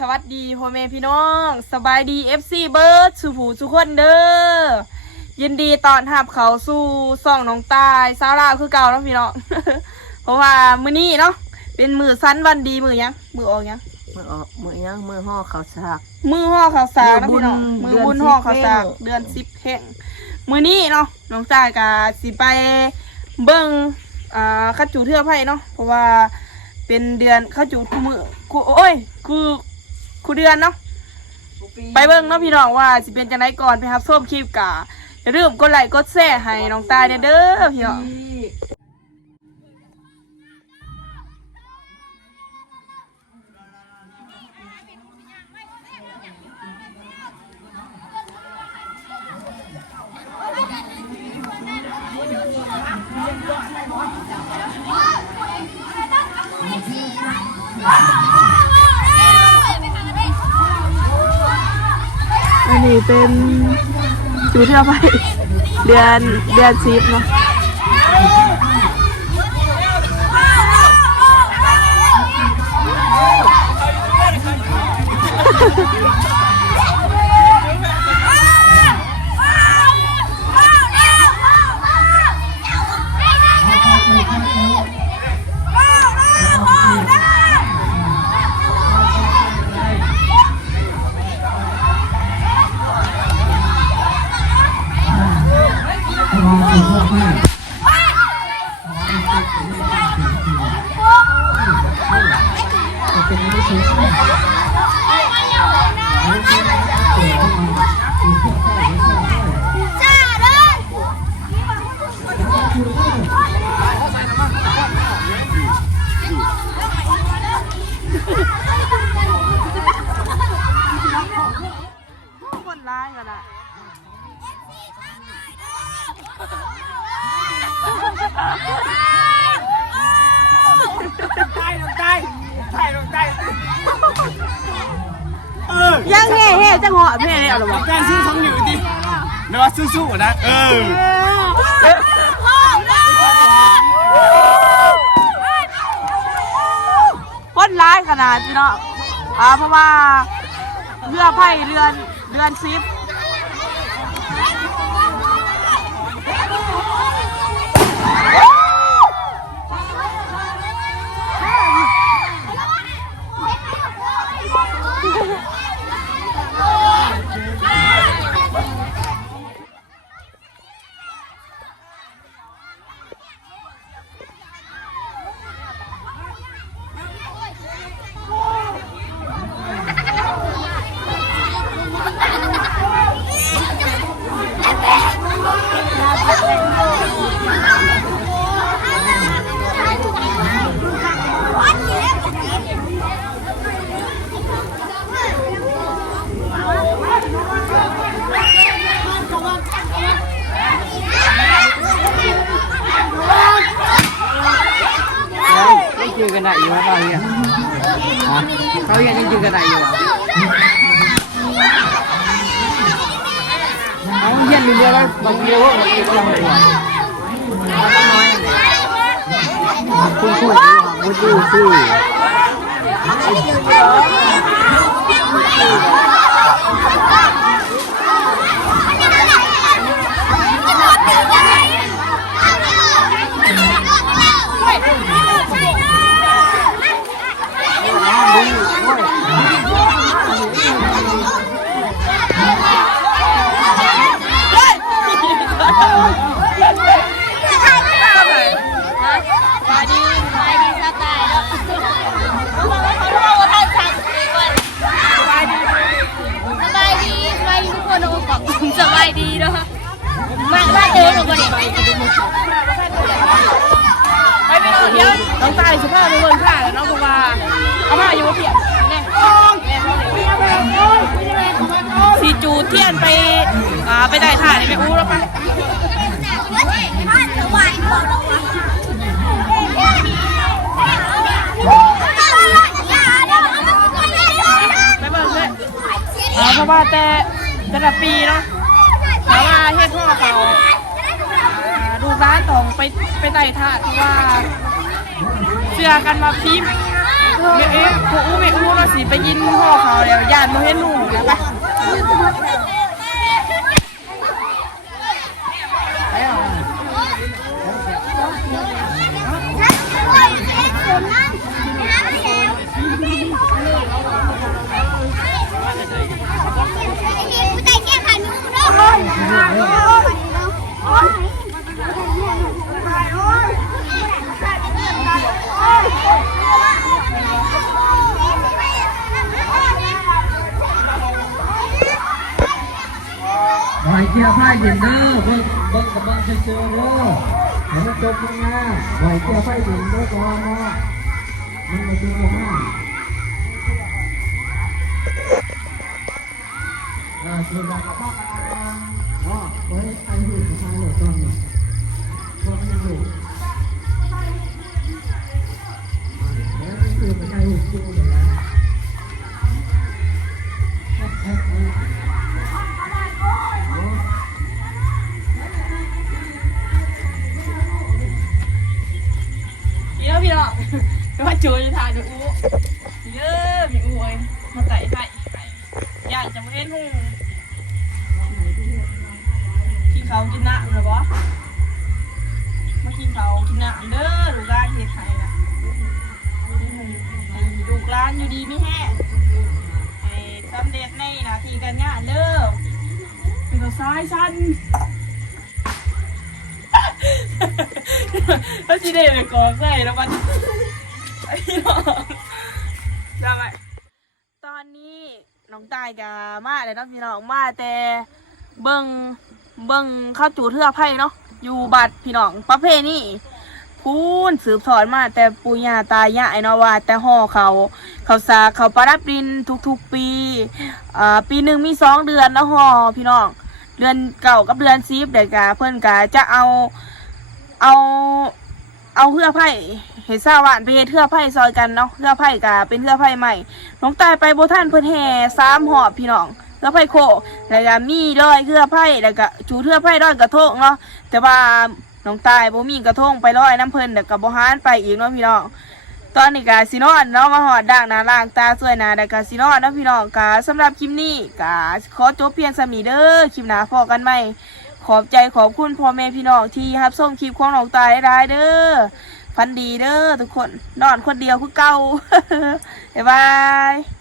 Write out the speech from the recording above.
สบายดีสวัสดีพ่อแม่พี่น้องสบายดี FC เบิร์ดสุผูสุคนเด้อยินดีตอนหับเขาสู่ซ่องน้องตายสาวลาวคือเก่าแล้วพี่น้อง เพราะว่ามื้อนี้เนาะเป็นมือสั้นวันดีมือหยังมือออกหยังมือออกมือยังมือห่อเขาวสาก มือห่อข้าวสากนะพี่น้องมืมืออบุบุญญห่อข้าวสากเดืเดืออนนสิสิบบแห่งมือนี้เนาะน้องจ่ายกาสิไปเบิ่งอ่าข้าจูเทือไผ่เนาะเพราะว่าเป็นเดือนข้าจูคู่มือคู่โอ้ย คือ คู่เดือนเนาะไปเบิ่งเนาะพี่น้องว่าสิเป็นจังไดก่อนไปครับส้มคลิปกะอย่าลืมกดไลค์กดแชร์ให้น้องตายเด้อเด้อพี่น้อง นี้เป็นจูเทือไปเดือนเดือนซีฟเนาะ คน ใต้ลงใต้ใต้ลงใต้เออยังแห่แห่จังหวะแม่เลยเอาหรอวะแการซื้อสองอยู่ดิเดี๋ยวว่าสู้ๆนะเออคนร้ายขนาดพี่เนาะอ่าเพราะว่าเรือไผ่เรือนเรือนซิปไม่เจอ กันไหนอยู่วะตอนนี้เขายังยังเจอกันไหนอยู่เขาเย็นอยู่เยอะแล้วบางทีเราก็บางทีก็ลงหัวคุณคุณคุณดูสิไปไป ดี๋ยวน้องตายสิบห้าไปเบิ่งค่ะแล้วน้องบอกว่าเอามาอยู่ว่าเปียกแน่แน่เขาเลยได้ถ่ายในแม่อู้แล้วปไปเบิ่งเลยเอาเพราะว่าแต่แต่ละปีเนาะเพราะว่าเฮ็ดพ่อเขาอ่าดูร้านตองไปไปไต่ถาดเพราะว่า เชื่อกันมาพิมพ์เอ๊ะผู้อู้ไม่อู้เราสีไปยินพ่อเขาแล้วญาติโมเห็นหนูนะไปห อยเกี่ยวผ้าเย็นเด้อเบิ่งเบิ่งกับเบิ่งเฉยๆเด้อให้มันจบลงมาหอยเกี่ยวผ้าเย็นเด้อก่อนนะมันมาดูลงมาอ่าส่วนเราก็ต้องอ๋อไว้ไอ้หูของมันหลุดตอนนี้ตัวมันยังอยู่แล้วนี่คือมันไอ้หูคู่เลย อู้เยอะพี่อู้เอ้ยมาไต่ไผ่อยากจะมาเห็นหูกินเขากินน้ำหรอวะมากินเขากินน้ำเด้อลูกร้านเฮ็ดไทยนะให้ลูกร้านอยู่ดีไม่แห้งให้สำเร็จในหน้าที่การงานเด้อเป็นตัวซ้ายสั้นแล้วจีเดเลยกองใส่แล้วมัน ได้ไหมตอนนี้น้องตายกับมาเลยเนาะพี่น้องมาแต่เบิงเบิงเข้าจูเทือไผ่เนาะอยู่บัดพี่น้องประเภทนี้พูนสืบสอนมา แต่ปุญญาตายายเนาะว่า แต่ห่อเขาเขาสาเขาประดับดินทุกๆปีอ่าปีหนึ่งมีสองเดือนเนาะห่อพี่น้องเดือนเก่ากับเดือนซีฟเด็กกาเพื่อนกาจะเอาเอา เอาเพื่อไผ่เห็ดซาวานไปเฮ็ดเพื่อไผ่ซอยกันเนาะเพื่อไผ่กาเป็นเพื่อไผ่ใหม่น้องตายไปโบท่านเพิ่นแห่สามหอบพี่น้องเพื่อไผ่โคแล้วก็มีร้อยเพื่อไผ่แล้วก็จูเพื่อไผ่ร้อยกระทงเนาะแต่ว่าน้องตายบ่มีกระทงไปร้อยน้ำเพิ่นแต่ก็บ่หานไปอีกเนาะพี่น้องตอนนี้กาสินอนเนาะมาหอดด่างหนาล่างตาสวยนาแต่กาสินอนเนาะพี่น้องกาสำหรับคลิปนี้กาขอจบเพียงสมีเด้อคลิปหน้าพอกันไหม ขอบใจขอบคุณพ่อแม่พี่น้องที่รับส่งคลิปของน้องตายได้เด้อฟันดีเด้อทุกคนนอนคนเดียวคือเก่าบ๊ายบาย